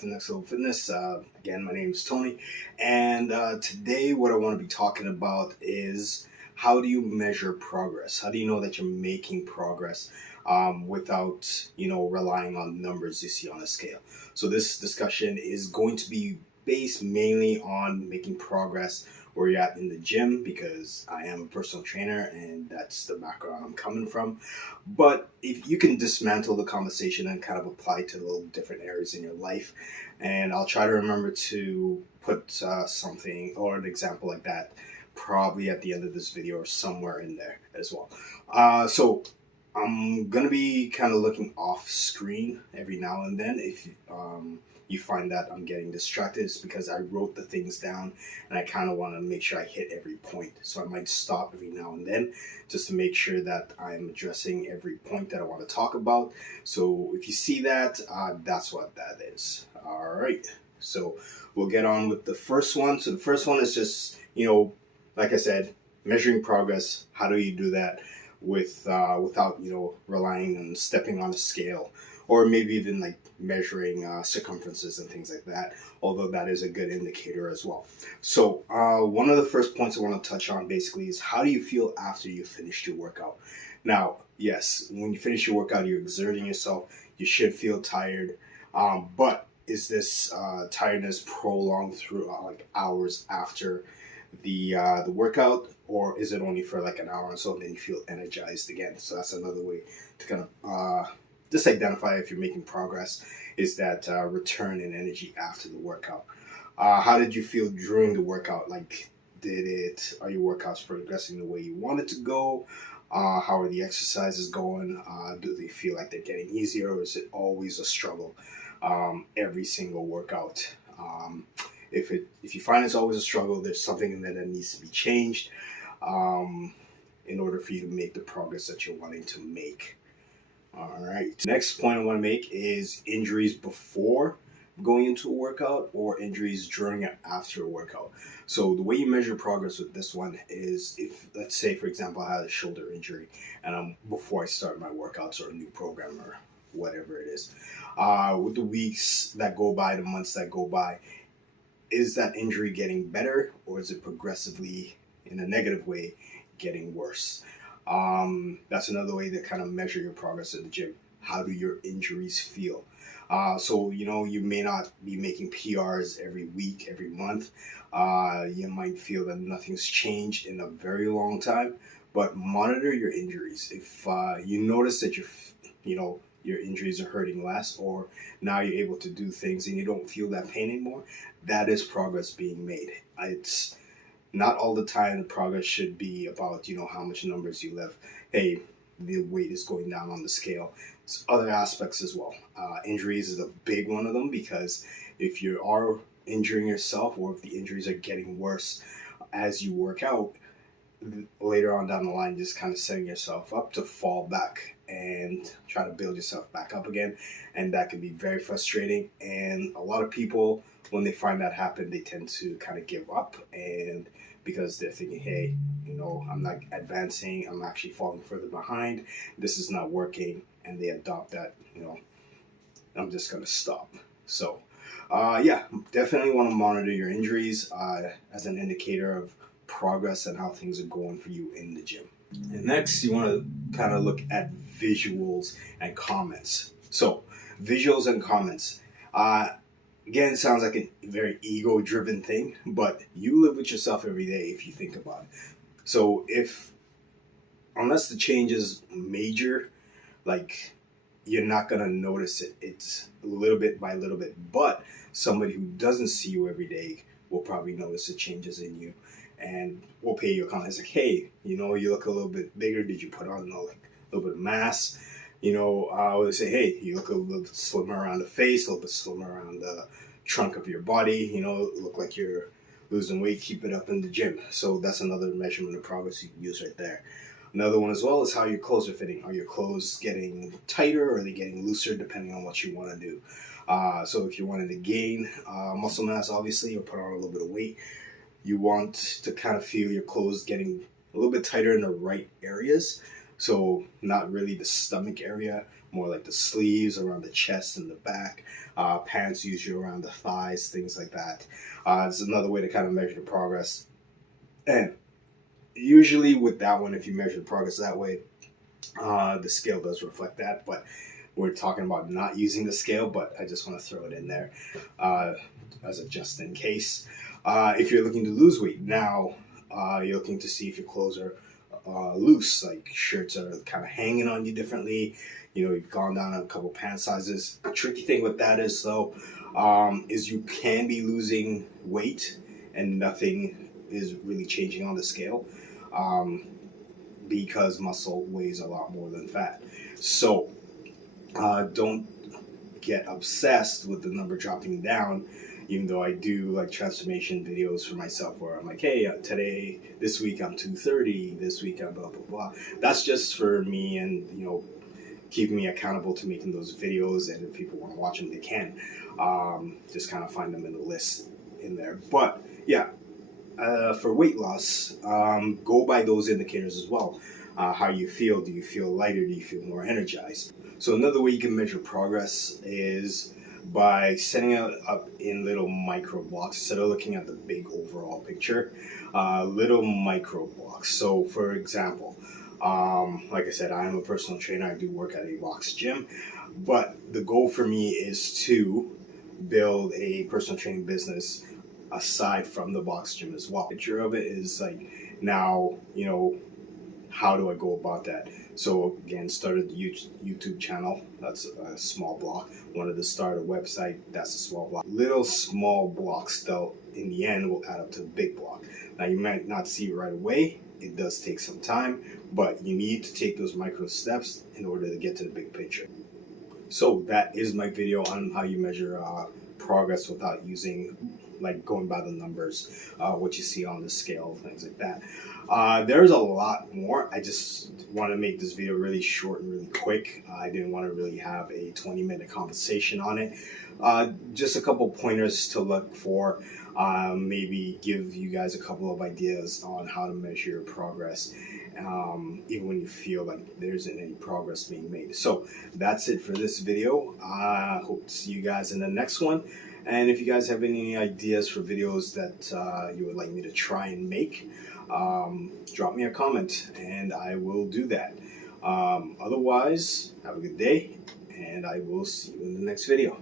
to Next Level Fitness. Again, my name is Tony, and today what I want to be talking about is how do you measure progress? How do you know that you're making progress without, relying on numbers you see on a scale? So this discussion is going to be based mainly on making progress where you're at in the gym, because I am a personal trainer and that's the background I'm coming from. But if you can dismantle the conversation and kind of apply to little different areas in your life, and I'll try to remember to put something or an example like that probably at the end of this video or somewhere in there as well. So I'm going to be kind of looking off screen every now and then. If you find that I'm getting distracted, it's because I wrote the things down and I kind of want to make sure I hit every point. So I might stop every now and then just to make sure that I'm addressing every point that I want to talk about. So if you see that, that's what that is. All right. So we'll get on with the first one. So the first one is just, like I said, measuring progress. How do you do that without relying on stepping on a scale, or maybe even like measuring circumferences and things like that, although that is a good indicator as well. So one of the first points I want to touch on basically is, how do you feel after you finished your workout? Now, yes, when you finish your workout, you're exerting yourself, you should feel tired, but is this tiredness prolonged through like hours after the workout, or is it only for like an hour or so and then you feel energized again? So that's another way to kind of just identify if you're making progress, is that return in energy after the workout. How did you feel during the workout? Like, are your workouts progressing the way you want it to go? How are the exercises going? Do they feel like they're getting easier, or is it always a struggle every single workout? If you find it's always a struggle, there's something in there that needs to be changed in order for you to make the progress that you're wanting to make. All right. Next point I want to make is injuries before going into a workout or injuries during and after a workout. So the way you measure progress with this one is, if, let's say, for example, I had a shoulder injury and before I start my workouts or a new program or whatever it is, with the weeks that go by, the months that go by, is that injury getting better, or is it progressively, in a negative way, getting worse? That's another way to kind of measure your progress in the gym. How do your injuries feel? So, you may not be making PRs every week, every month. You might feel that nothing's changed in a very long time, but monitor your injuries. If you notice that your injuries are hurting less, or now you're able to do things and you don't feel that pain anymore, that is progress being made. It's not all the time the progress should be about, how much numbers you lift. Hey, the weight is going down on the scale. It's other aspects as well. Injuries is a big one of them, because if you are injuring yourself, or if the injuries are getting worse as you work out, later on down the line, just kind of setting yourself up to fall back and try to build yourself back up again. And that can be very frustrating. And a lot of people, when they find that happen, they tend to kind of give up, and because they're thinking, hey, I'm not advancing, I'm actually falling further behind, this is not working, and they adopt that, I'm just going to stop. So, definitely want to monitor your injuries as an indicator of progress and how things are going for you in the gym. And next, you want to kind of look at visuals and comments. So, visuals and comments. Again, it sounds like a very ego-driven thing, but you live with yourself every day if you think about it. So unless the change is major, like, you're not going to notice it. It's little bit by little bit. But somebody who doesn't see you every day will probably notice the changes in you and will pay you a comment. It's like, hey, you look a little bit bigger. Did you put on a little bit of mass? I would say, hey, you look a little bit slimmer around the face, a little bit slimmer around the trunk of your body. Look like you're losing weight. Keep it up in the gym. So that's another measurement of progress you can use right there. Another one as well is how your clothes are fitting. Are your clothes getting tighter, or are they getting looser, depending on what you want to do? So if you wanted to gain muscle mass, obviously, or put on a little bit of weight, you want to kind of feel your clothes getting a little bit tighter in the right areas. So not really the stomach area, more like the sleeves, around the chest and the back. Pants usually around the thighs, things like that. It's another way to kind of measure the progress. And usually with that one, if you measure the progress that way, the scale does reflect that. But we're talking about not using the scale, but I just want to throw it in there as a just in case. If you're looking to lose weight, now you're looking to see if your clothes are loose, like shirts are kind of hanging on you differently. You know, you've gone down a couple pant sizes. The tricky thing with that is, though, is you can be losing weight and nothing is really changing on the scale, because muscle weighs a lot more than fat. So don't get obsessed with the number dropping down, even though I do like transformation videos for myself where I'm like, hey, this week I'm 230, this week I'm blah, blah, blah. That's just for me and, you know, keeping me accountable to making those videos. And if people want to watch them, they can. Just kind of find them in the list in there. But yeah, for weight loss, go by those indicators as well. How you feel. Do you feel lighter? Do you feel more energized? So another way you can measure progress is by setting it up in little micro blocks instead of looking at the big overall picture. Little micro blocks. So for example, like I said, I am a personal trainer. I do work at a box gym, but the goal for me is to build a personal training business aside from the box gym as well. The picture of it is like, now, you know, how do I go about that? So again, started the YouTube channel. That's a small block. Wanted to start a website. That's a small block. Little small blocks, though, in the end will add up to a big block. Now you might not see it right away. It does take some time, but you need to take those micro steps in order to get to the big picture. So that is my video on how you measure progress without using, like, going by the numbers, what you see on the scale, things like that. There's a lot more. I just want to make this video really short and really quick. I didn't want to really have a 20-minute conversation on it. Just a couple pointers to look for. Maybe give you guys a couple of ideas on how to measure your progress, even when you feel like there isn't any progress being made. So that's it for this video. I hope to see you guys in the next one. And if you guys have any ideas for videos that you would like me to try and make, drop me a comment and I will do that. Otherwise, have a good day and I will see you in the next video.